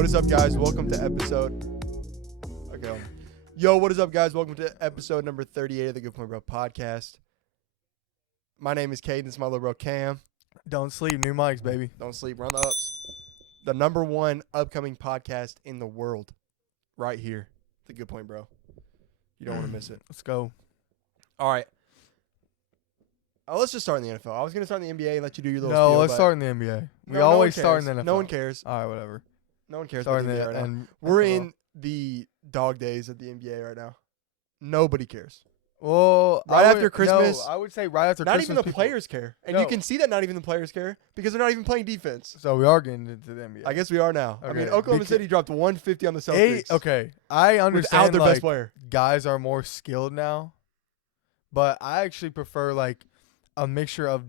What is up, guys? Welcome to episode. Okay. Yo, what is up, guys? Welcome to episode number 38 of the Good Point Bro podcast. My name is Caden. This is my little bro Cam. Don't sleep. New mics, baby. Don't sleep. Run the ups. The number one upcoming podcast in the world, right here. The Good Point Bro. You don't want to miss it. Let's go. All right. Let's just start in the NFL. I was going to start in the NBA and let you do your little No, spiel, let's but start in the NBA. We no always one start in cares. the NFL. No one cares. All right, whatever. No one cares Start about in the the NBA right now. and We're NFL. in the dog days of the NBA right now. Nobody cares. Well, Right after Christmas- No, I would say right after Not Christmas. even the people- players care. And you No. can see that not even the players care because they're not even playing defense. So we are getting into the NBA. I guess we are now. I mean, Okay, Oklahoma because- City dropped 150 on the Celtics. Okay, I understand Without their like, best player. guys are more skilled now, but I actually prefer like a mixture of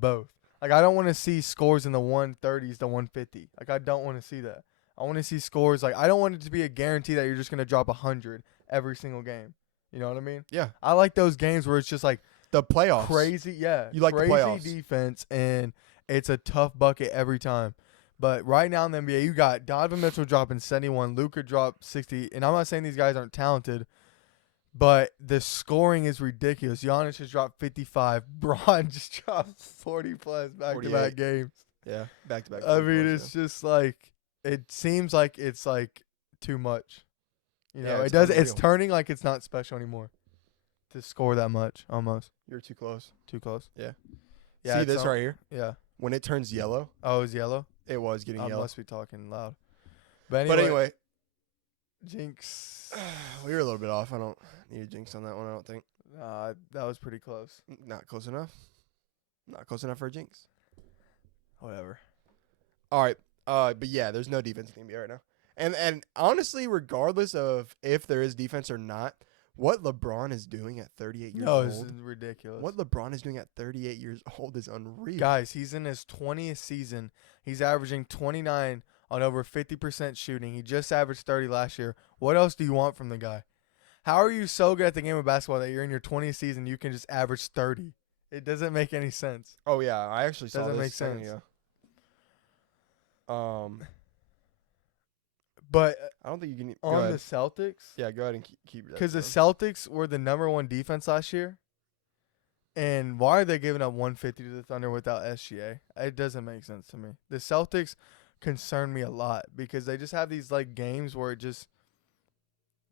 both. Like I don't want to see scores in the 130s to 150. Like I don't want to see that. I want to see scores like I don't want it to be a guarantee that you're just gonna drop 100 every single game. You know what I mean? Yeah. I like those games where it's just like The playoffs. crazy, yeah. You like the crazy playoffs. defense and it's a tough bucket every time. But right now in the NBA, you got Donovan Mitchell dropping 71, Luka dropped 60, and I'm not saying these guys aren't talented, but the scoring is ridiculous. Giannis just dropped 55. Braun just dropped 40 plus back-to-back 48. games. Yeah. Back to back. I mean, it's just like it seems like it's like too much. You know, Yeah, it it's does. It's unreal. turning like it's not special anymore to score that much. Almost You're too close. too close. Yeah. Yeah. See it's this right here? Yeah. When it turns yellow, Oh, it's yellow. it was getting I yellow. must be talking loud. But But anyway, Jinx. we were a little bit off. I don't need a jinx on that one, I don't think. That was pretty close. Not close enough. Not close enough for a jinx. Whatever. All right. But yeah, there's no defense in the NBA right now. And honestly, regardless of if there is defense or not, what LeBron is doing at 38 years No, it's old, ridiculous. what LeBron is doing at 38 years old is unreal. Guys, he's in his 20th season. He's averaging 29 on over 50% shooting. He just averaged 30 last year. What else do you want from the guy? How are you so good at the game of basketball that you're in your 20th season you can just average 30? It doesn't make any sense. Oh yeah, I actually saw Doesn't this make a second sense. ago. But I don't think you can. Go on ahead. the Celtics, Yeah, go ahead and keep that. because the going. Celtics were the number one defense last year. And why are they giving up 150 to the Thunder without SGA? It doesn't make sense to me. The Celtics concern me a lot because they just have these like games where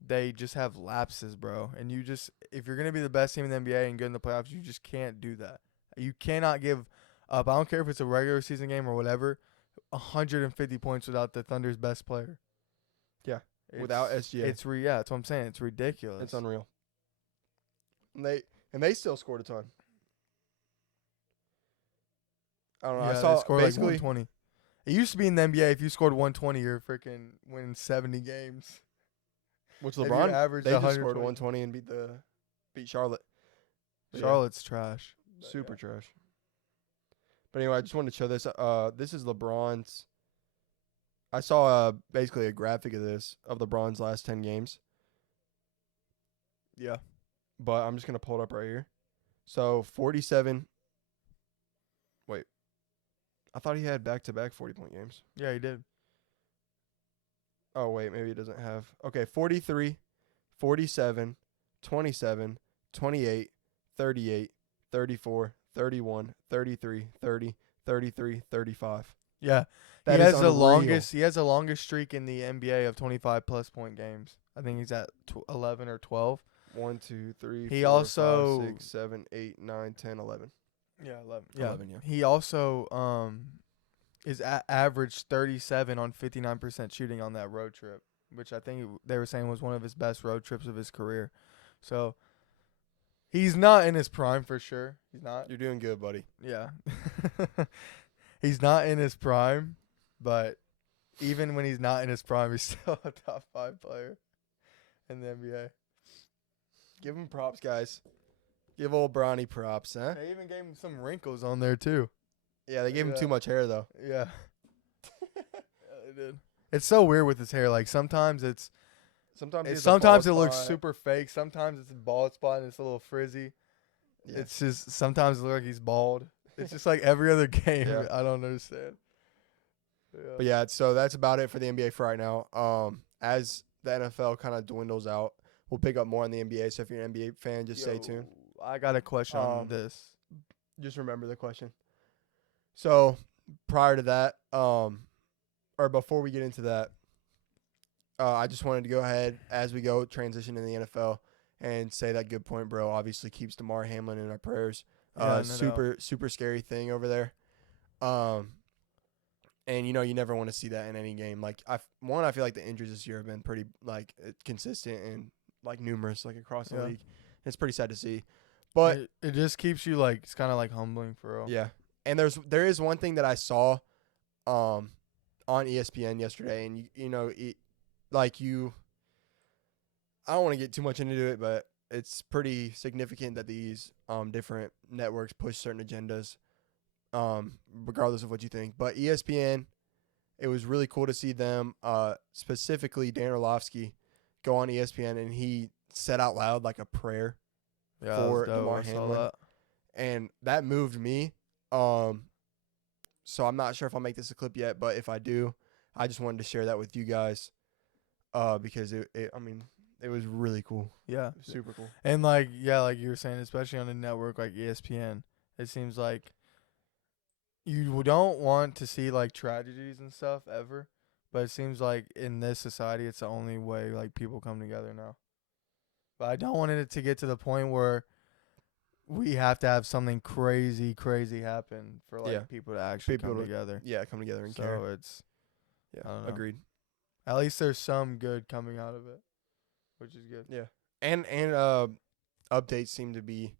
they just have lapses, bro. And you just, if you're going to be the best team in the NBA and get in the playoffs, you just can't do that. You cannot give up. I don't care if it's a regular season game or whatever, 150 points without the Thunder's best player. Yeah, It's- without SGA. Yeah, that's what I'm saying. It's ridiculous. It's unreal. And they still scored a ton. I don't know. Yeah, I saw they scored like basically 120. It used to be in the NBA, if you scored 120, you're freaking winning 70 games. which if you LeBron averaged they just scored 120. 120 and beat Charlotte. But yeah, Charlotte's trash. But super yeah. trash. But anyway, I just wanted to show this. This is LeBron's. I saw basically a graphic of this of LeBron's last 10 games, Yeah. but I'm just gonna pull it up right here. So 47. Wait, I thought he had back-to-back 40-point games. Yeah, he did. Oh, wait, maybe it doesn't have. Okay, 43, 47, 27, 28, 38, 34, 31, 33, 30, 33, 35. Yeah. That he is has the unreal. longest streak in the NBA of 25 plus point games. I think he's at 11 or 12. 1, 2, 3, He 4, also- 5, 6, 7, 8, 9, 10, 11. Yeah, 11. 11, yeah. He also is averaged 37 on 59% shooting on that road trip, which I think they were saying was one of his best road trips of his career. So he's not in his prime for sure. He's not. You're doing good, buddy. Yeah. He's not in his prime, but even when he's not in his prime, he's still a top 5 player in the NBA. Give him props, guys. Give old Bronny props, huh? They even gave him some wrinkles on there too. Yeah, they gave him Yeah. too much hair, though. Yeah. Yeah, they did. It's so weird with his hair. Like sometimes Sometimes, he has a sometimes it bald looks spot. super fake. Sometimes it's a bald spot and it's a little frizzy. Yeah. It's just sometimes it looks like he's bald. It's just like every other game. Yeah. I don't understand. But yeah, so that's about it for the NBA for right now. As the NFL kind of dwindles out, we'll pick up more on the NBA. So if you're an NBA fan, just stay tuned. I got a question on this. Just remember the question. So prior to that, or before we get into that, I just wanted to go ahead as we go transition in the NFL and say that good point, bro. Obviously keeps DeMar Hamlin in our prayers. Super scary thing over there. And you never want to see that in any game. Like I feel like the injuries this year have been pretty like consistent and like numerous like across the league. It's pretty sad to see, but it just keeps you like it's kind of like humbling for real. Yeah, and there is one thing that I saw, on ESPN yesterday, and I don't want to get too much into it, but it's pretty significant that these different networks push certain agendas. Regardless of what you think. But ESPN, it was really cool to see them, specifically Dan Orlovsky, go on ESPN, and he said out loud like a prayer for DeMar Hamlin. And that moved me. So I'm not sure if I'll make this a clip yet, but if I do, I just wanted to share that with you guys, because it was really cool. Yeah. Super cool. And like you were saying, especially on a network like ESPN, it seems like you don't want to see like tragedies and stuff ever, but it seems like in this society it's the only way like people come together now. But I don't want it to get to the point where we have to have something crazy happen for like people to actually come together. Yeah, come together and care. So it's I don't know. Agreed. At least there's some good coming out of it, which is good. Yeah. And updates seem to be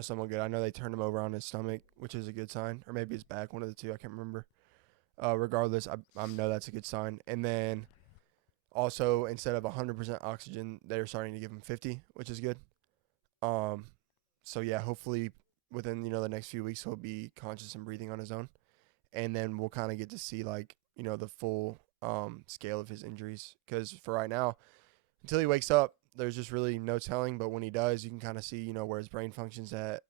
somewhat good. I know they turned him over on his stomach, which is a good sign, or maybe his back, one of the two. I can't remember. Regardless, I know that's a good sign. And then also, instead of 100% oxygen, they're starting to give him 50, which is good. So yeah, hopefully within the next few weeks he'll be conscious and breathing on his own, and then we'll kind of get to see like the full scale of his injuries. Because for right now, until he wakes up, there's just really no telling, but when he does, you can kind of see, where his brain functions at,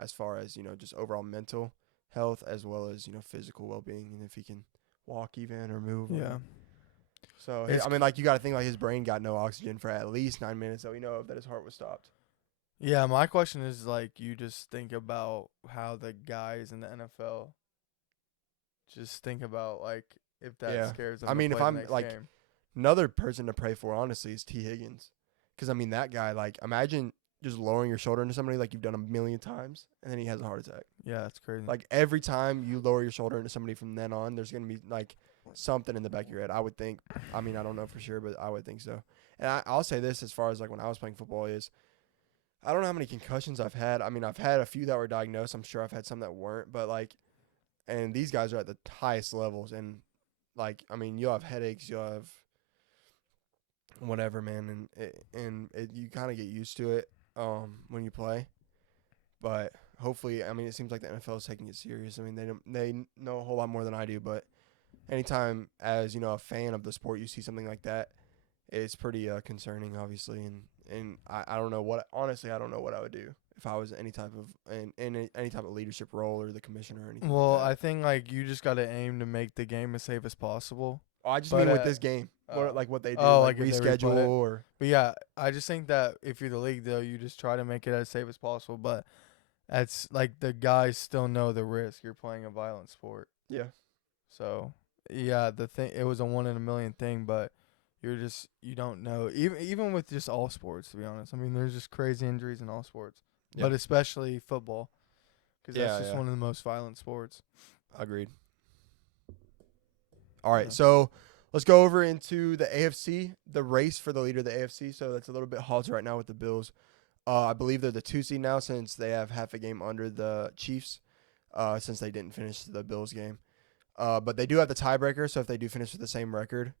as far as, just overall mental health as well as, physical well-being, and if he can walk even or move. Yeah. So, you got to think like his brain got no oxygen for at least 9 minutes, so we know that his heart was stopped. Yeah, my question is like, you just think about how the guys in the NFL just think about like if that scares them. If I'm like game. Another person to pray for, honestly, is T. Higgins. Because, that guy, like, imagine just lowering your shoulder into somebody like you've done a million times, and then he has a heart attack. Yeah, that's crazy. Like, every time you lower your shoulder into somebody from then on, there's going to be, like, something in the back of your head, I would think. I don't know for sure, but I would think so. And I'll say this as far as, like, when I was playing football is, I don't know how many concussions I've had. I've had a few that were diagnosed. I'm sure I've had some that weren't. But, like, and these guys are at the highest levels. And, like, you'll have headaches. You'll have whatever, man, and you kind of get used to it when you play, but hopefully, it seems like the NFL is taking it serious. They know a whole lot more than I do, but anytime as a fan of the sport, you see something like that, it's pretty concerning, obviously, and I don't know what I don't know what I would do if I was any type of in any type of leadership role or the commissioner or anything. Well, like that. I think like you just got to aim to make the game as safe as possible. Oh, I just mean with this game, what they do, like reschedule or. But yeah, I just think that if you're the league, though, you just try to make it as safe as possible. But that's like the guys still know the risk. You're playing a violent sport. Yeah. So yeah, it was a 1 in a million thing, but you don't know. Even with just all sports, to be honest. There's just crazy injuries in all sports, but especially football, because that's just one of the most violent sports. Agreed. All right, so let's go over into the AFC, the race for the leader of the AFC. So that's a little bit halted right now with the Bills. I believe they're the 2 seed now since they have half a game under the Chiefs, since they didn't finish the Bills game. But they do have the tiebreaker, so if they do finish with the same record,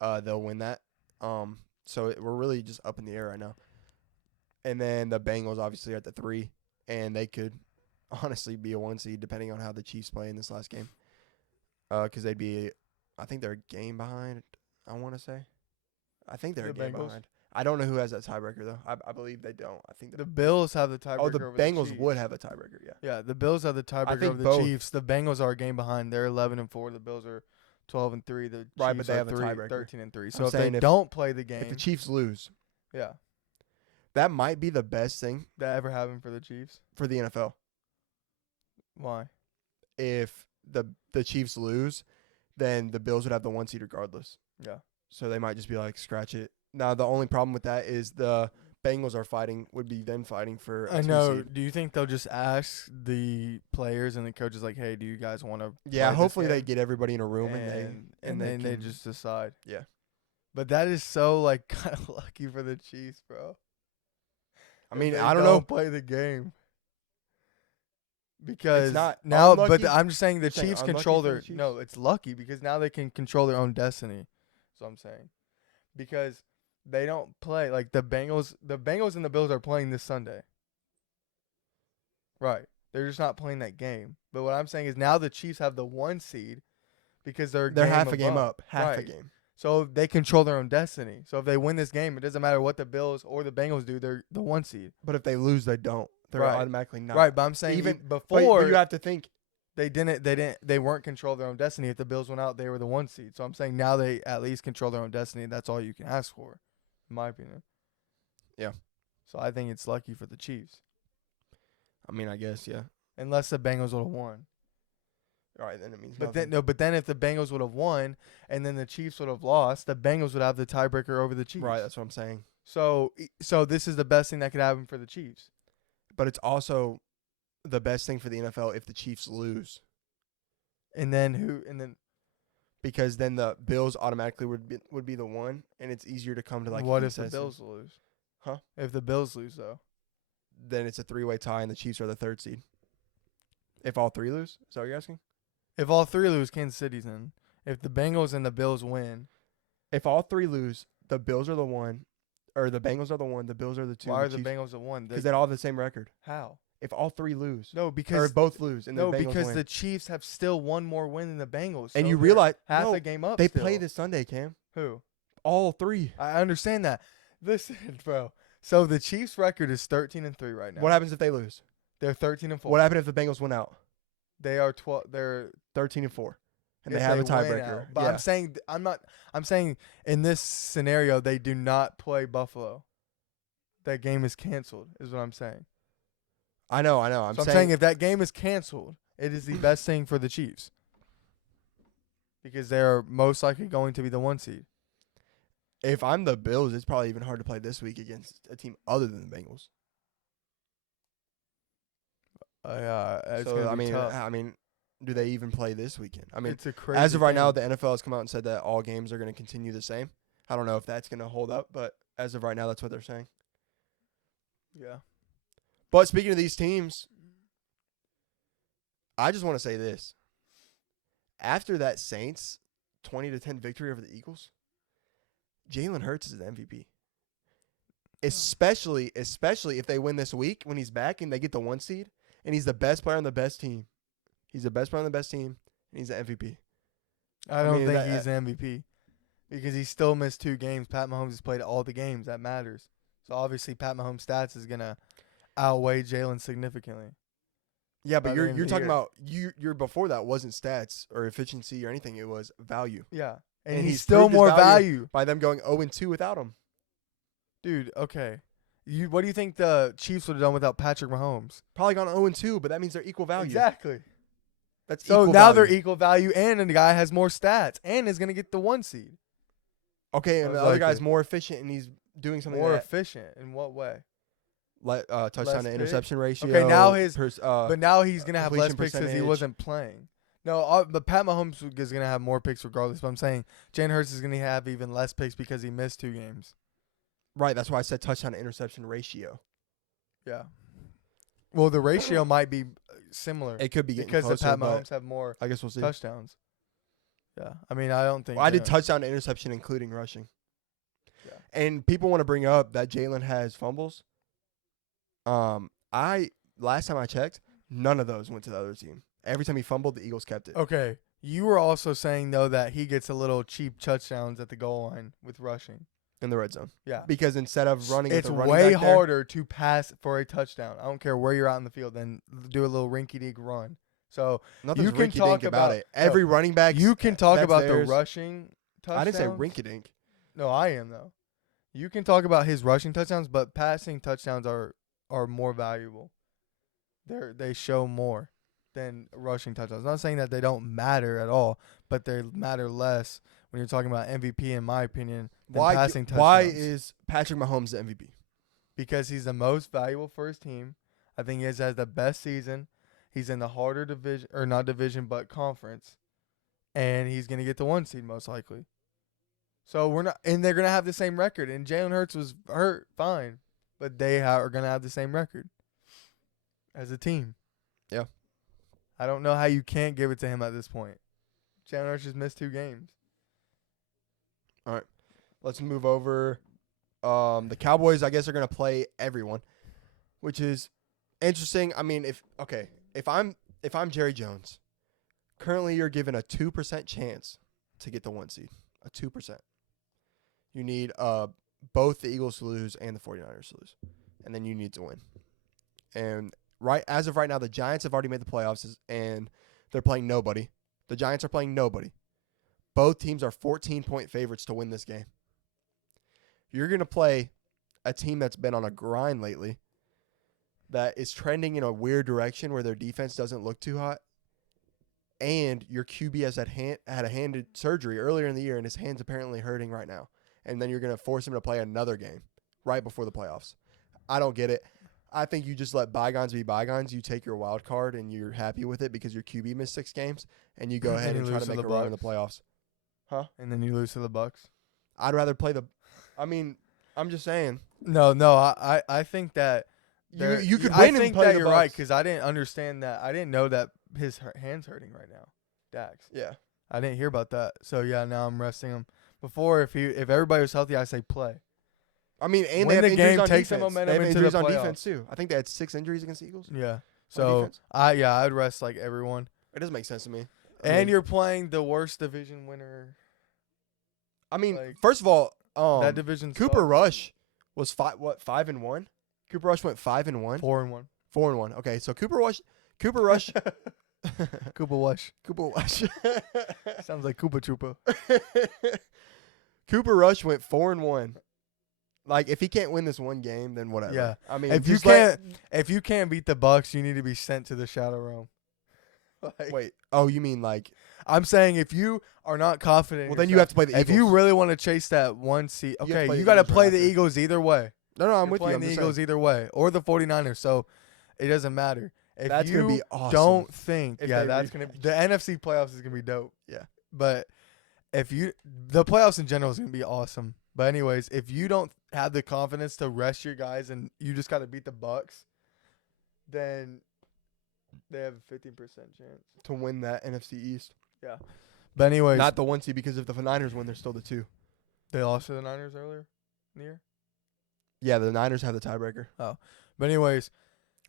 they'll win that. So we're really just up in the air right now. And then the Bengals obviously are at the 3, and they could honestly be a 1 seed depending on how the Chiefs play in this last game. Because they'd be, I think they're a game behind, I want to say. I think they're a game behind. I don't know who has that tiebreaker, though. I believe they don't. I think the Bills have the tiebreaker. Oh, the Bengals would have a tiebreaker, yeah. Yeah, the Bills have the tiebreaker over the Chiefs. The Bengals are a game behind. They're 11-4. The Bills are 12-3. The Right, Chiefs but they are have a tiebreaker. 13-3. I'm So if they saying don't play the if the game, Chiefs lose, yeah, that might be the best thing that ever happened for the Chiefs. for the NFL. Why? If the Chiefs lose, then the Bills would have the 1 seed regardless. Yeah. So they might just be like, scratch it. Now the only problem with that is the Bengals would be then fighting for a I 2 know. seed. Do you think they'll just ask the players and the coaches like, "Hey, do you guys want to?" Yeah, hopefully they get everybody in a room and then they can- just decide. Yeah. But that is so like kind of lucky for the Chiefs, bro. I mean, If I they don't know. Play the game because not now. unlucky. But I'm just saying the You're saying Chiefs unlucky control for the their. Chiefs? No, it's lucky because now they can control their own destiny. So I'm saying because they don't play like the Bengals. The Bengals and the Bills are playing this Sunday. Right. They're just not playing that game. But what I'm saying is now the Chiefs have the 1 seed because they're half a game above. up. Half a Right. game. So they control their own destiny. So if they win this game, it doesn't matter what the Bills or the Bengals do. They're the 1 seed. But if they lose, they don't. They're Right. automatically not. Right. But I'm saying Even even but before you have to think. they weren't control their own destiny. If the Bills went out, they were the 1 seed. So I'm saying now they at least control their own destiny. That's all you can ask for, in my opinion. Yeah. So I think it's lucky for the Chiefs, I mean, I guess, yeah. unless the Bengals would have won. All right, then it means But nothing. then if the Bengals would have won and then the Chiefs would have lost, the Bengals would have the tiebreaker over the Chiefs. Right, that's what I'm saying. So this is the best thing that could happen for the Chiefs. But it's also the best thing for the NFL if the Chiefs lose, And then because then the Bills automatically would be the 1, and it's easier to come to like. what a if the consensus. Bills lose? Huh? If the Bills lose though. Then it's a 3-way tie, and the Chiefs are the 3rd seed. If all 3 lose, is that what you're asking? If all 3 lose, Kansas City's in. If the Bengals and the Bills win, If all 3 lose, the Bills are the 1, or the Bengals are the 1, the Bills are the 2. why are the Bengals the 1? Because they all have the same record. How? If all 3 lose, No, or because both lose, and the Bengals because win. the Chiefs have still one more win than the Bengals. And so you they're realize half no, a game up. they still. play this Sunday, Cam. Who? All 3. I understand that. Listen, bro. So the Chiefs' record is 13-3 right now. What happens if they lose? They're 13-4. What happens if the Bengals win out? They are 12. They're 13-4, and if they have a win tiebreaker. out. But Yeah. I'm saying in this scenario they do not play Buffalo. That game is canceled. Is what I'm saying. I know. I'm saying if that game is canceled, it is the best thing for the Chiefs because they are most likely going to be the 1 seed. if I'm the Bills, it's probably even hard to play this week against a team other than the Bengals. Yeah, it's So gonna be tough. I mean, do they even play this weekend? I mean, It's a crazy. as of right now, thing. the NFL has come out and said that all games are going to continue the same. I don't know if that's going to hold up, but as of right now, that's what they're saying. Yeah. But speaking of these teams, I just want to say this. After that Saints 20-10 victory over the Eagles, Jalen Hurts is the MVP. Especially if they win this week when he's back and they get the 1 seed, and he's the best player on the best team. He's the best player on the best team, and he's the MVP. I don't mean, think that- he's an MVP because he still missed 2 games. Pat Mahomes has played all the games. That matters. So obviously, Pat Mahomes' stats is gonna outweigh Jalen significantly. Yeah, By but the you're end of the talking year. about your before that wasn't stats or efficiency or anything. It was value. Yeah, and, And he's he's still proved his more value. value, By them going 0-2 without him. dude. Okay, what do you think the Chiefs would have done without Patrick Mahomes? Probably gone 0-2, but that means they're equal value. Exactly. That's So equal now value. they're equal value, and the guy has more stats, and is gonna get the 1 seed. Okay, and Most the other guy's likely. more efficient, and he's doing something More that efficient in what way? touchdown less to pick? interception ratio. Okay, now his- pers- But now he's gonna have less completion picks because he percentage. wasn't playing. No, but Pat Mahomes is gonna have more picks regardless. But I'm saying Jalen Hurts is gonna have even less picks because he missed 2 games. Right, that's why I said touchdown to interception ratio. Yeah. Well, the ratio might be similar It could be getting because the closer, Pat but Mahomes have more I guess we'll see. touchdowns. Yeah, I mean, I don't think. Well, I did touchdown to interception, including rushing. Yeah. And people want to bring up that Jalen has fumbles. Last time I checked, none of those went to the other team. Every time he fumbled, the Eagles kept it. Okay, you were also saying though that he gets a little cheap touchdowns at the goal line with rushing. In the red zone. Yeah. Because instead of running It's with a running way back there, harder to pass for a touchdown. I don't care where you're out in the field than do a little rinky-dink run. So Nothing's you can rinky talk dink about about it. Every running back. you can talk that's about the theirs. rushing touchdowns. I didn't say rinky dink. No, I am though. You can talk about his rushing touchdowns, but passing touchdowns are more valuable. They show more than rushing touchdowns. Not saying that they don't matter at all, but they matter less when you're talking about MVP, in my opinion, than passing touchdowns. Why is Patrick Mahomes the MVP? Because he's the most valuable for his team. I think he has the best season. He's in the harder division, or not division, but conference, and he's gonna get the 1 seed most likely. So we're not, and they're gonna have the same record. And Jalen Hurts was hurt, fine, but they are gonna have the same record as a team. Yeah. I don't know how you can't give it to him at this point. Jalen Hurts just missed 2 games. All right, let's move over. The Cowboys, I guess, are gonna play everyone, which is interesting. I mean, if I'm Jerry Jones, currently you're given a 2% chance to get the 1 seed. A 2%. You need both the Eagles to lose and the 49ers to lose, and then you need to win. And as of right now, the Giants have already made the playoffs, and they're playing nobody. The Giants are playing nobody. Both teams are 14-point favorites to win this game. You're going to play a team that's been on a grind lately, that is trending in a weird direction where their defense doesn't look too hot, and your QB has had a hand surgery earlier in the year, and his hand's apparently hurting right now. And then you're going to force him to play another game right before the playoffs. I don't get it. I think you just let bygones be bygones. You take your wild card, and you're happy with it because your QB missed 6 games, and you go ahead and try to make a run in the playoffs. Huh? And then you lose to the Bucks. I'd rather play the – I mean, I'm just saying. No, I think that you could I win think and play that the you're right Bucks. because I didn't understand that. I didn't know that his hand's hurting right now. Dax. Yeah. I didn't hear about that. So yeah, now I'm resting him. Before, if everybody was healthy, I say play. I mean, and Win they have the injuries game, on take some defense. momentum They have into injuries the on playoffs. defense too. I think they had 6 injuries against the Eagles. Yeah. So defense. I'd rest like everyone. It doesn't make sense to me. And you're playing the worst division winner. I mean, like, first of all, that division. Cooper Rush was 5-1. Cooper Rush went 5-1. 4-1. 4-1. Okay, so Cooper Rush. Cooper Wash. Cooper Rush. Sounds like Koopa Troopa. Cooper Rush went 4-1. Like, if he can't win this one game, then whatever. Yeah. I mean, If you can't beat the Bucks, you need to be sent to the Shadow Realm. Wait. Oh, you mean like? I'm saying if you are not confident, Well, then you have to play the Eagles. If you really want to chase that 1 seed, okay, you got to Eagles play right the after. Eagles either way. No, I'm You're with you. playing I'm the just Eagles saying. either way, or the 49ers. So it doesn't matter. If That's you gonna be awesome. don't think, If yeah, they that's re- gonna be the NFC playoffs is gonna be dope. Yeah. But the playoffs in general is gonna be awesome. But anyways, if you don't have the confidence to rest your guys and you just got to beat the Bucks, then they have a 15% chance to win that NFC East. Yeah. But anyways, Not the 1 seed, because if the Niners win, they're still the 2. they lost to the Niners earlier in the year. Yeah, the Niners have the tiebreaker. But anyways,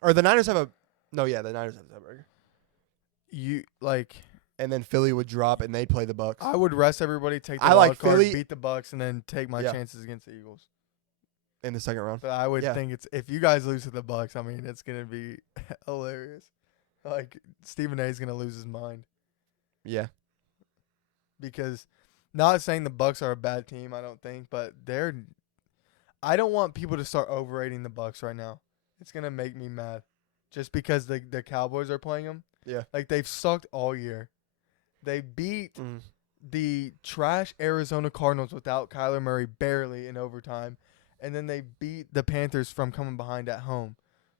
Or the Niners have a – no, yeah, the Niners have the tiebreaker. And then Philly would drop, and they'd play the Bucks. I would rest everybody, take the I like wild card, Philly- beat the Bucks, and then take my Yeah. chances against the Eagles. In the second round. But I would Yeah. think if you guys lose to the Bucks, I mean, it's gonna be hilarious. Like Stephen A. is gonna lose his mind Yeah. because not saying the Bucks are a bad team, I don't think, but I don't want people to start overrating the Bucks right now. It's gonna make me mad, just because the Cowboys are playing them. Yeah. Like they've sucked all year. They beat the trash Arizona Cardinals without Kyler Murray barely in overtime. And then they beat the Panthers from coming behind at home.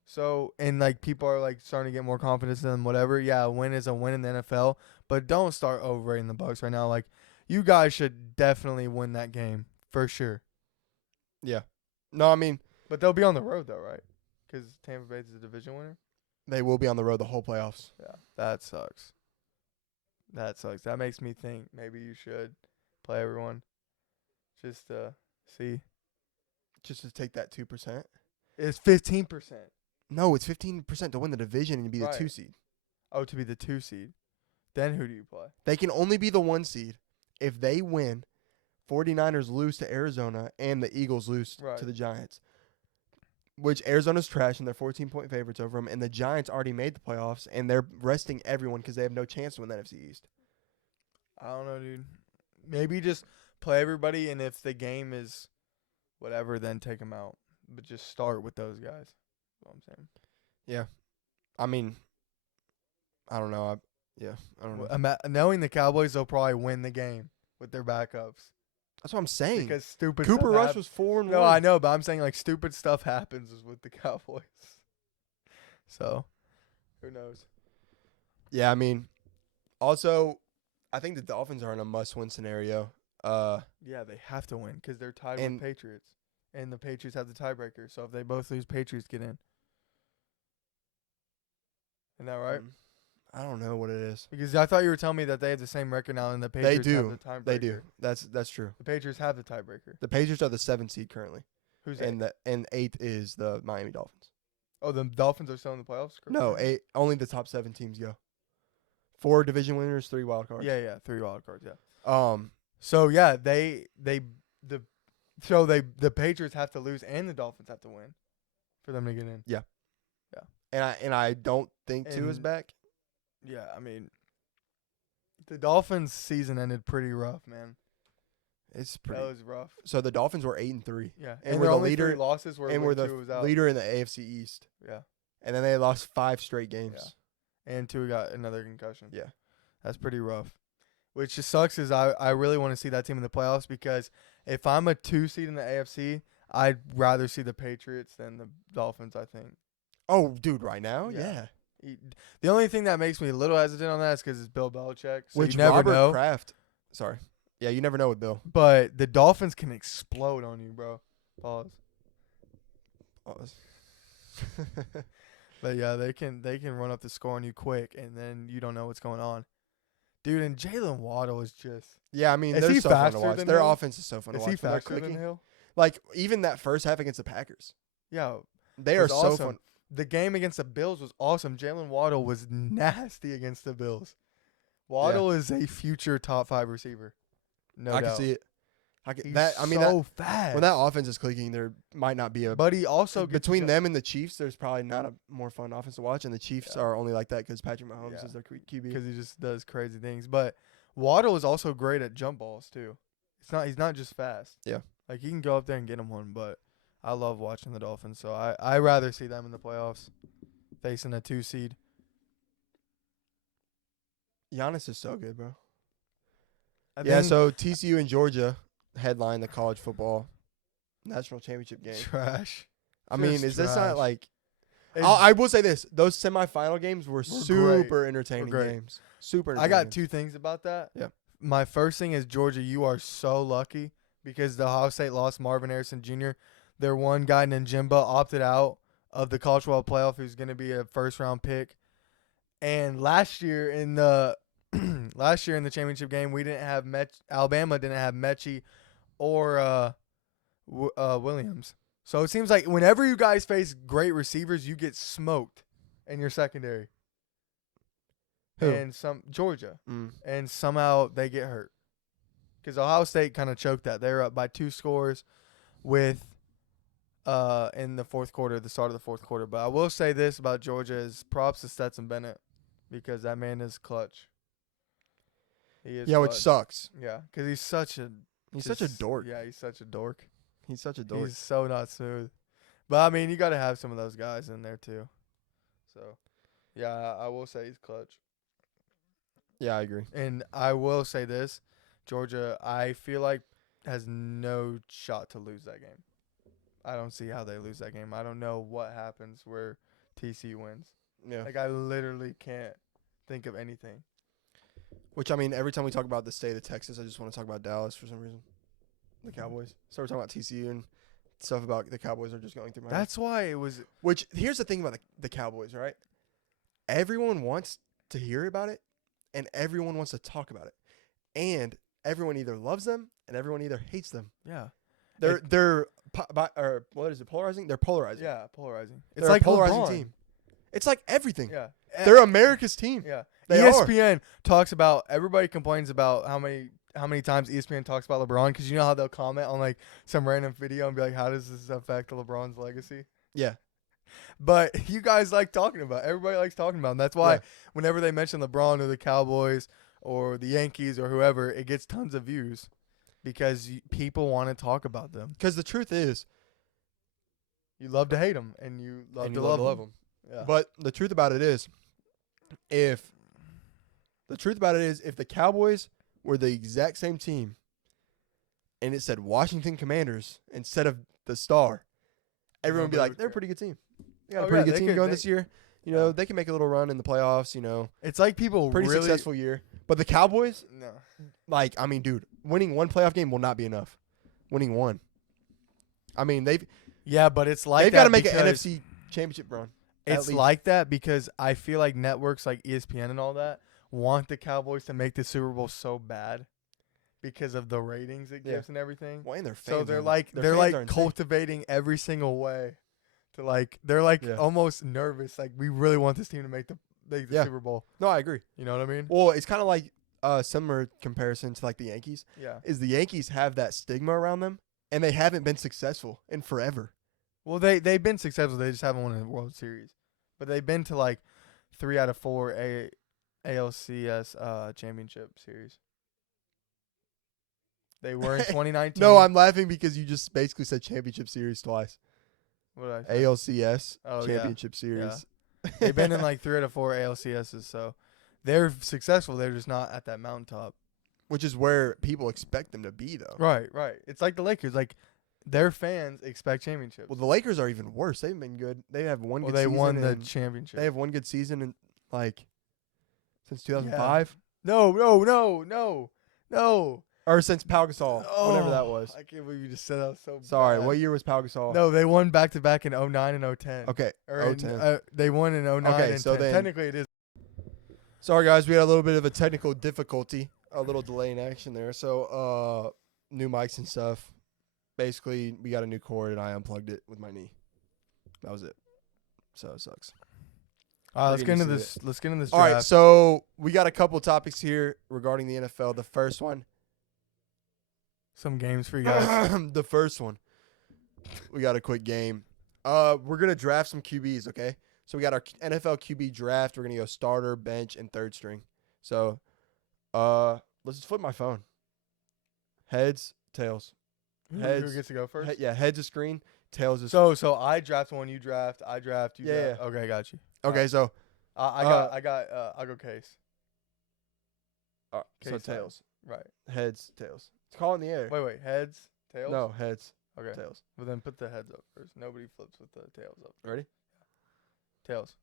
So, and like people are like starting to get more confidence in them, whatever. Yeah, a win is a win in the NFL, but don't start overrating the Bucks right now. Like, you guys should definitely win that game for sure. Yeah. No, I mean, But they'll be on the road though, right? Because Tampa Bay's the division winner. they will be on the road the whole playoffs. Yeah, that sucks. That makes me think maybe you should play everyone just to see. Just to take that 2%. It's 15%. No, it's 15% to win the division and be the Right. 2 seed. Oh, to be the 2 seed. Then who do you play? They can only be the 1 seed if they win, 49ers lose to Arizona, and the Eagles lose Right. to the Giants. which Arizona's trash and they're 14-point favorites over them, and the Giants already made the playoffs, and they're resting everyone because they have no chance to win the NFC East. I don't know, dude. Maybe just play everybody, and if the game is whatever, then take them out. But just start with those guys. That's what I'm saying. Yeah. I mean, I don't know. I don't know. Knowing the Cowboys, they'll probably win the game with their backups. That's what I'm saying. Because stupid Cooper stuff Rush was 4-1. No, I know, but I'm saying like stupid stuff happens with the Cowboys. So, who knows? Yeah, I mean, also, I think the Dolphins are in a must-win scenario. Yeah, they have to win because they're tied with And- Patriots, and the Patriots have the tiebreaker. So if they both lose, Patriots get in. Isn't that right? I don't know what it is. Because I thought you were telling me that they have the same record now, and the Patriots have the tiebreaker. They do. That's true. The Patriots have the tiebreaker. The Patriots are the 7th seed currently, Who's and 8th is the Miami Dolphins. Oh, the Dolphins are still in the playoffs? No, 8. Only the top 7 teams go. 4 division winners, 3 wild cards. Yeah, 3 wild cards. Yeah. So yeah, the Patriots have to lose and the Dolphins have to win for them to get in. and I don't think Tua's And- back. Yeah, I mean, the Dolphins' season ended pretty rough, man. It's That pretty. was rough. So the Dolphins were 8-3, Yeah, And and we're their the only leader- 3 losses were and when we're the Tua was out. leader in the AFC East. Yeah, And then they lost 5 straight games. Yeah. And Tua got another concussion. Yeah. That's pretty rough. Which just sucks is I really want to see that team in the playoffs because if I'm a 2 seed in the AFC, I'd rather see the Patriots than the Dolphins, I think. Oh, dude, right now, Yeah. yeah. The only thing that makes me a little hesitant on that is because it's Bill Belichick. So Which you never Robert know. Kraft. Sorry. Yeah, you never know with Bill. But the Dolphins can explode on you, bro. Pause. Pause. But yeah, they can run up the score on you quick, and then you don't know what's going on. Dude, and Jalen Waddle is just. Yeah, I mean, Is they're he so fun to faster watch. than Their Hill? offense is so fun to Is watch. he when they're faster than clicking. Hill? Like, even that first half against the Packers. Yeah. They It are was so awesome. fun. The game against the Bills was awesome. Jalen Waddle was nasty against the Bills. Waddle is a future top 5 receiver. No I doubt. can see it. I can, He's that. I mean, so that, fast. when that offense is clicking, there might not be a. But he also gets between ju- them and the Chiefs, there's probably not a more fun offense to watch, and the Chiefs Yeah. are only like that because Patrick Mahomes Yeah. is their QB. because he just does crazy things. But Waddle is also great at jump balls too. He's not just fast. Yeah. Like he can go up there and get him one. But I love watching the Dolphins, so I rather see them in the playoffs, facing a 2 seed. Giannis is so good, bro. I Yeah, think so TCU and Georgia headline the college football national championship game. trash. I mean, Just is this trash. not like? It's- I will say this: those semifinal games were super great. entertaining great. games. Super. I Entertaining got games. 2 things about that. Yeah. My first thing is Georgia, you are so lucky because the Ohio State lost Marvin Harrison Jr. Their one guy, Njimba, opted out of the college football playoff who's going to be a first-round pick. And last year in the championship game, we didn't have Alabama didn't have Mechie or Williams. So it seems like whenever you guys face great receivers, you get smoked in your secondary. Who? And Georgia. Mm. And somehow they get hurt. Because Ohio State kind of choked that. They were up by 2 scores with in the fourth quarter, the start of the fourth quarter. But I will say this about Georgia is props to Stetson Bennett because that man is clutch. He is Yeah, which clutch. sucks. Yeah, because he's such a dork. Yeah, he's such a dork. He's such a dork. He's so not smooth. But I mean, you got to have some of those guys in there too. So, yeah, I will say he's clutch. Yeah, I agree. And I will say this, Georgia, I feel like has no shot to lose that game. I don't see how they lose that game. I don't know what happens where TCU wins. Yeah. Like I literally can't think of anything. Which, I mean, every time we talk about the state of Texas, I just want to talk about Dallas for some reason. The Cowboys. So we're talking about TCU and stuff about the Cowboys are just going through my head. That's why it was. Which, here's the thing about the Cowboys, right? Everyone wants to hear about it, and everyone wants to talk about it. And everyone either loves them, and everyone either hates them. Yeah. They're what is it, polarizing? They're polarizing. Yeah, polarizing. They're a polarizing LeBron. team. It's like everything. Yeah. They're America's team. Yeah. They are. ESPN talks about everybody complains about how many times ESPN talks about LeBron because you know how they'll comment on like some random video and be like, how does this affect LeBron's legacy? Yeah. But you guys like talking about it. Everybody likes talking about him. That's why Yeah. whenever they mention LeBron or the Cowboys or the Yankees or whoever, it gets tons of views because people want to talk about them. Because the truth is, You love to hate them and you love and to you love love them. them. Yeah. But the truth about it is, if the Cowboys were the exact same team, and it said Washington Commanders instead of the Star, everyone would be Nobody like, would they're a care. pretty good team. They got Oh, a pretty yeah, good they team could- going they- this year. You Yeah. know, they can make a little run in the playoffs. You know, It's like people pretty really successful year. But the Cowboys, No. like, I mean, dude, winning one playoff game will not be enough. Winning one. I mean, they've Yeah, but it's like got to that make an because- NFC championship run. at It's least. like that because I feel like networks like ESPN and all that want the Cowboys to make the Super Bowl so bad because of the ratings it Yeah. gives and everything. Well, and their fans So they're are- like their they're fans like are insane. cultivating every single way to like they're like Yeah. almost nervous. Like we really want this team to make the Yeah. Super Bowl. No, I agree. You know what I mean? Well, it's kind of like similar comparison to like the Yankees. Yeah. Is the Yankees have that stigma around them, and they haven't been successful in forever. Well, they've been successful. They just haven't won a World Series, but they've been to like 3 out of 4 ALCS championship series. They were in 2019. No, I'm laughing because you just basically said championship series twice. What did I say? ALCS Oh, yeah. championship series. They've been in like 3 out of 4 ALCSs, so they're successful. They're just not at that mountaintop. which is where people expect them to be, though. Right, right. It's like the Lakers. Like their fans expect championships. Well, the Lakers are even worse. They've been good. They have one Well, good they season. won the and championship. They have one good season in like since 2005 No, no, no, no, no. or since Pau Gasol, whatever that was. I can't believe you just said that was so Sorry, bad. what year was Pau Gasol? No, they won back to back in 09 and 010. Okay. Or in, 010. they won in 09 Okay, and so 10. then- Technically, it is. Sorry, guys. We had a little bit of a technical difficulty, a little delay in action there. So, new mics and stuff. Basically, we got a new cord, and I unplugged it with my knee. That was it. So it sucks. All right, let's We're get into getting this. Let's get into this All draft. right, so we got a couple topics here regarding the NFL. The first one, Some games for you guys. the first one, we got a quick game. We're gonna draft some QBs, okay? So we got our NFL QB draft. We're gonna go starter, bench, and third string. So, let's just flip my phone. Heads, tails. Who Heads. gets to go first? Yeah, heads is screen, tails is. So I draft one, you draft, I draft, you Yeah, draft. Okay, got you. Okay, so I got I'll go case. so Case time. tails, Right. heads, tails. It's call in the air. Wait, heads, tails? No, heads, Okay. tails. Well then put the heads up first. Nobody flips with the tails up. Ready? Tails.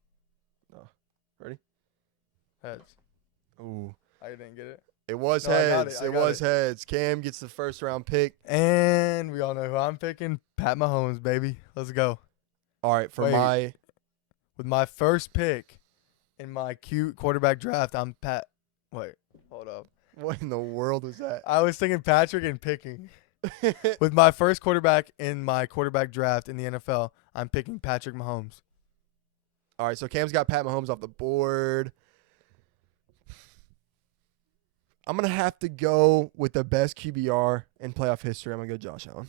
No. Ready? Heads. Ooh. I didn't get it. It was No, I got heads. it, I It got was heads. Cam gets the first round pick. And we all know who I'm picking. Pat Mahomes, baby. Let's go. All right, for Wait. my With my first pick in my cute quarterback draft, I'm Pat. Wait, hold up. what in the world was that? I was thinking Patrick and picking. With my first quarterback in my quarterback draft in the NFL, I'm picking Patrick Mahomes. All right, so Cam's got Pat Mahomes off the board. I'm gonna have to go with the best QBR in playoff history. I'm gonna go Josh Allen.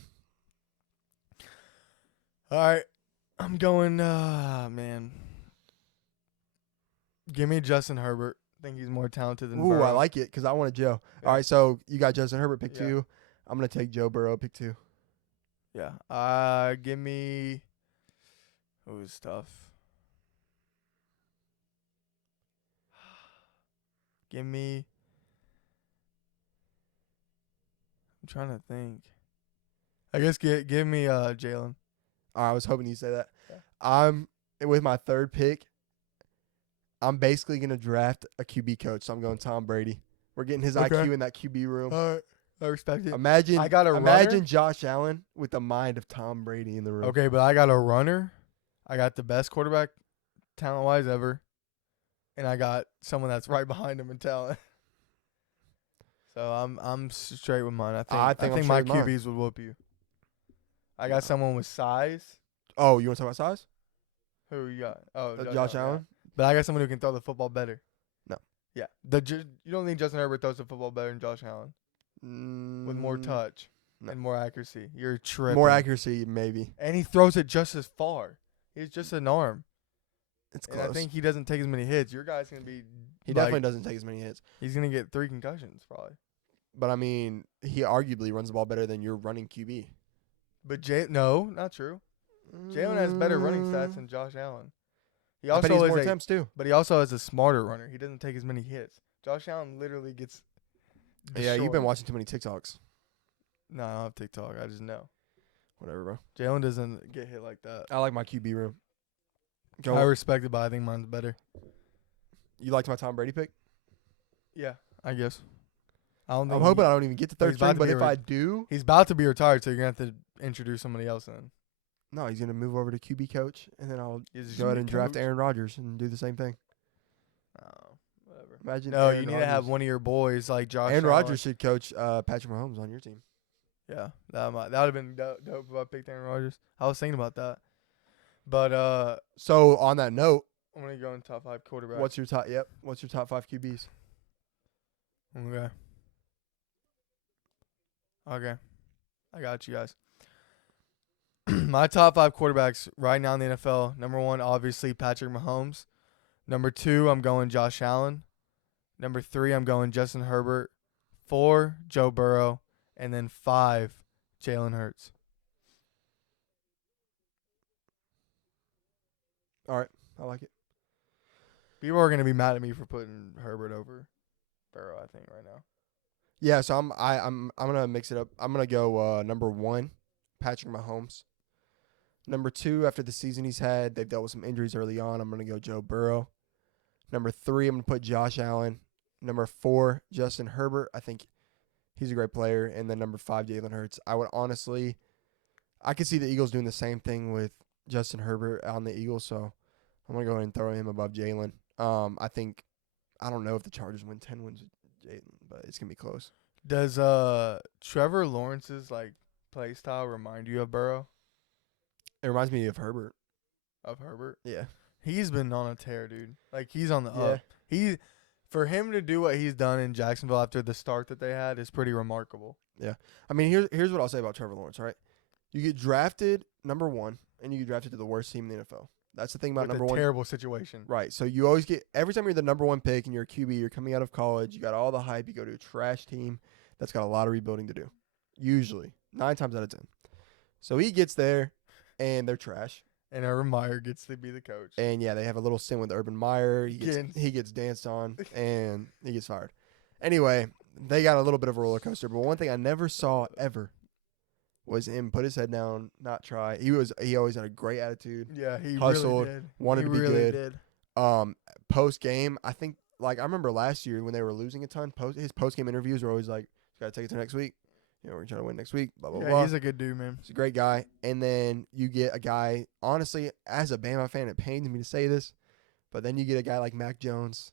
All right. I'm going, man. Give me Justin Herbert. I think he's more talented than Ooh, Burrow. I like it because I wanted Joe. Yeah. All right, so you got Justin Herbert pick Yeah. 2. I'm gonna take Joe Burrow pick 2. Yeah. Give me. Who's tough? Give me. I'm trying to think. I guess give me Jalen. All right, I was hoping you'd say that. Yeah. I'm with my third pick. I'm basically gonna draft a QB coach. So I'm going Tom Brady. We're getting his Okay. IQ in that QB room. All right. I respect it. Imagine I got a imagine runner. Josh Allen with the mind of Tom Brady in the room. Okay, but I got a runner. I got the best quarterback talent wise ever. And I got someone that's right behind him in talent. So I'm straight with mine. I think I'm my straight with mine. QBs would whoop you. I got someone with size. Oh, you want to talk about size? Who you got? Oh, Josh yeah. Allen. But I got someone who can throw the football better. No. Yeah. You don't think Justin Herbert throws the football better than Josh Allen with more touch no. and more accuracy? You're tripping. More accuracy, maybe. And he throws it just as far. He's just an arm. It's And close. I think he doesn't take as many hits. Your guy's gonna be. He like, definitely doesn't take as many hits. He's gonna get 3 concussions probably. But I mean, he arguably runs the ball better than your running QB. But no, not true. Jalen has better running stats than Josh Allen. He I bet also he's is more a, attempts too. but he also is a smarter runner. He doesn't take as many hits. Josh Allen literally gets. Yeah, you've been destroyed. watching too many TikToks. No, I don't have TikTok. I just know. Whatever, bro. Jalen doesn't get hit like that. I like my QB room. I respect it, but I think mine's better. You liked my Tom Brady pick? Yeah, I guess. I don't think I'm hoping I don't even get to third he's about string, to but be if I do, he's about to be retired, so you're gonna have to introduce somebody else in. no, he's gonna move over to QB coach, and then I'll He's just go gonna ahead and be draft coach. Aaron Rodgers and do the same thing. Oh, whatever. Imagine. No, Aaron you need to have Rodgers. one of your boys like Josh. Aaron Allen. Rodgers should coach Patrick Mahomes on your team. Yeah, that would have been dope if I picked Aaron Rodgers. I was thinking about that, but So on that note, I'm gonna go in top 5 quarterbacks. what's your top? Yep. What's your top 5 QBs? Okay, I got you guys. My top 5 quarterbacks right now in the NFL. Number 1, obviously Patrick Mahomes. Number 2, I'm going Josh Allen. Number 3, I'm going Justin Herbert. 4, Joe Burrow. And then 5, Jalen Hurts. All right, I like it. People are gonna be mad at me for putting Herbert over Burrow, I think, right now. Yeah, so I'm gonna mix it up. I'm gonna go number 1, Patrick Mahomes. Number 2, after the season he's had, they've dealt with some injuries early on. I'm gonna go Joe Burrow. Number 3, I'm gonna put Josh Allen. Number 4, Justin Herbert. I think he's a great player. And then number 5, Jalen Hurts. I could see the Eagles doing the same thing with Justin Herbert on the Eagles, so I'm gonna go ahead and throw him above Jalen. I don't know if the Chargers win 10 wins with Jalen, but it's gonna be close. Does Trevor Lawrence's play style remind you of Burrow? It reminds me of Herbert. Of Herbert? Yeah. He's been on a tear, dude. He's on the Yeah. up. For him to do what he's done in Jacksonville after the start that they had is pretty remarkable. Yeah. I mean, here's what I'll say about Trevor Lawrence, all right? You get drafted number 1, and you get drafted to the worst team in the NFL. That's the thing about With number a 1. terrible situation. Right. So you always get, every time you're the number 1 pick and you're a QB, you're coming out of college, you got all the hype, you go to a trash team that's got a lot of rebuilding to do. Usually. 9 times out of 10. So he gets there, and they're trash. And Urban Meyer gets to be the coach. And yeah, they have a little stint with Urban Meyer. He gets danced on, and he gets fired. Anyway, they got a little bit of a roller coaster. But one thing I never saw ever was him put his head down, not try. He always had a great attitude. Yeah, he Hustled, really did. wanted He to be really good. did. Post game, I think I remember last year when they were losing a ton. His post game interviews were always like, "Got to take it to next week. We're gonna try to win next week." Blah blah Yeah, blah. he's a good dude, man. He's a great guy. And then you get a guy, honestly, as a Bama fan, it pains me to say this, but then you get a guy like Mac Jones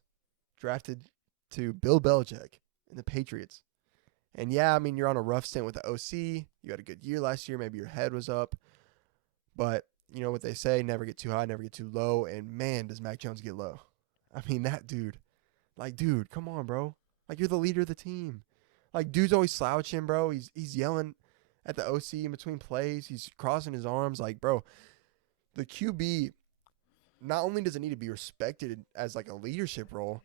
drafted to Bill Belichick and the Patriots. And yeah, I mean, you're on a rough stint with the OC. You had a good year last year. Maybe your head was up. But you know what they say, never get too high, never get too low. And man, does Mac Jones get low. I mean, that dude. Dude, come on, bro. You're the leader of the team. Dude's always slouching, bro. He's yelling at the OC in between plays. He's crossing his arms. Bro, the QB, not only does it need to be respected as a leadership role,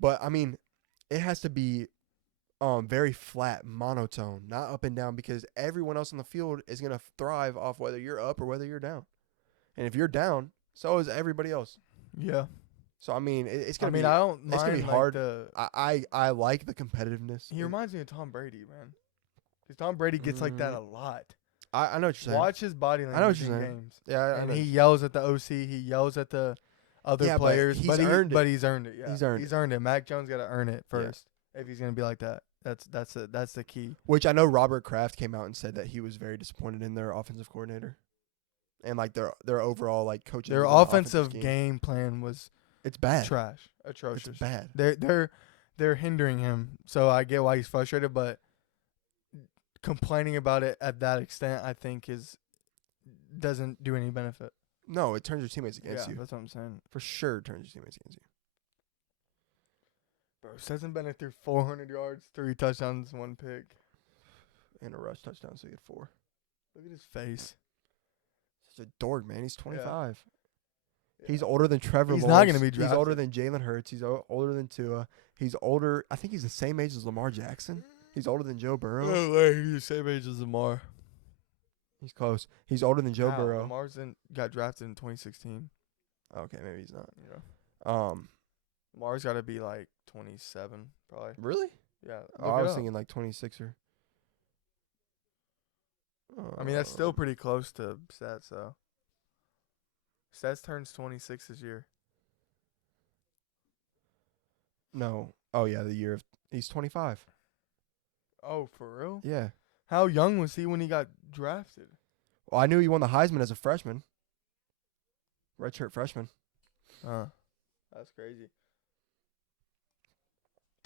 but I mean, it has to be very flat, monotone, not up and down, because everyone else on the field is going to thrive off whether you're up or whether you're down. And if you're down, so is everybody else. Yeah. So I mean, it's gonna be. I don't mind. It's gonna be hard. The I like the competitiveness. he reminds me of Tom Brady, man. Because Tom Brady gets like that a lot. I know what you're saying. Watch his body language I know what you're in saying. games. Yeah, I And know. he yells at the OC. He yells at the other Yeah, but players. he's But earned it. But he's earned it. Yeah, He's earned it. Mac Jones got to earn it first if he's gonna be like that. That's the key. Which I know Robert Kraft came out and said that he was very disappointed in their offensive coordinator, and their overall coaching. Their of the offensive scheme. game plan was It's bad. trash, atrocious. It's bad. They're hindering him. So I get why he's frustrated, but complaining about it at that extent, I think, doesn't do any benefit. No, it turns your teammates against you. That's what I'm saying. For sure, turns your teammates against you. Bro, Stetson Bennett threw 400 yards, 3 touchdowns, 1 pick. And a rush touchdown, so you get 4. Look at his face. such a dork, man. He's 25. He's Yeah. older than Trevor He's Lawrence. not gonna be He's older drafted. than Jalen Hurts. He's older than Tua. He's older. I think he's the same age as Lamar Jackson. He's older than Joe Burrow. He's the same age as Lamar. He's close. He's older than Joe Burrow. Lamar's got drafted in 2016. Okay, maybe he's not. Yeah. Lamar's got to be like 27, probably. Really? Yeah. Oh, I was thinking like 26 or. I mean, that's still pretty close to Stats, though. Stats turns 26 this year. No. Oh yeah, the year of he's 25. Oh, for real? Yeah. How young was he when he got drafted? Well, I knew he won the Heisman as a freshman. Redshirt freshman. That's crazy.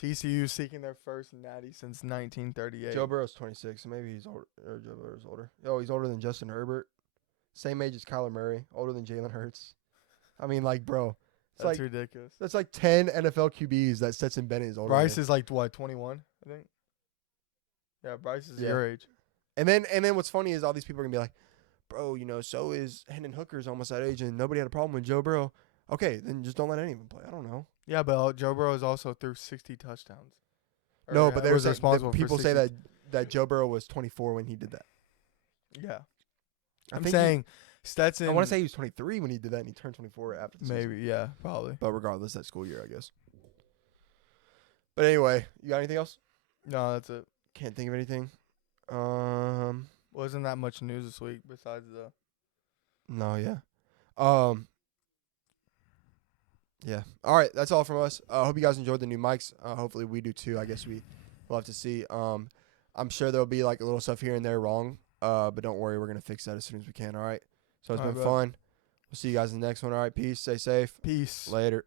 TCU seeking their first natty since 1938. Joe Burrow's 26, so maybe he's older. Or Joe Burrow's older. Oh, he's older than Justin Herbert. Same age as Kyler Murray. Older than Jalen Hurts. I mean, like, bro, it's That's like ridiculous. that's like 10 NFL QBs that Stetson Bennett is older. Bryce than. is like what, 21? I think. Yeah, Bryce is your age. And then what's funny is all these people are gonna be like, bro, so is Hendon Hooker's almost that age, and nobody had a problem with Joe Burrow. Okay, then just don't let any of them play. I don't know. Yeah, but Joe Burrow is also threw 60 touchdowns. No, but was there's responsible. people for say 60 that Joe Burrow was 24 when he did that. Yeah, I I'm think saying Stetson. I want to say he was 23 when he did that, and he turned 24 after the season. maybe. Yeah, probably. But regardless, that school year, I guess. But anyway, you got anything else? No, that's it. Can't think of anything. Wasn't that much news this week besides the. No, yeah. Yeah. All right, that's all from us. I hope you guys enjoyed the new mics. Hopefully we do too. I guess we'll have to see. I'm sure there'll be like a little stuff here and there wrong. But don't worry, we're gonna fix that as soon as we can. All right. So it's All right, been bro. fun. We'll see you guys in the next one. All right. Peace. Stay safe. Peace. Later.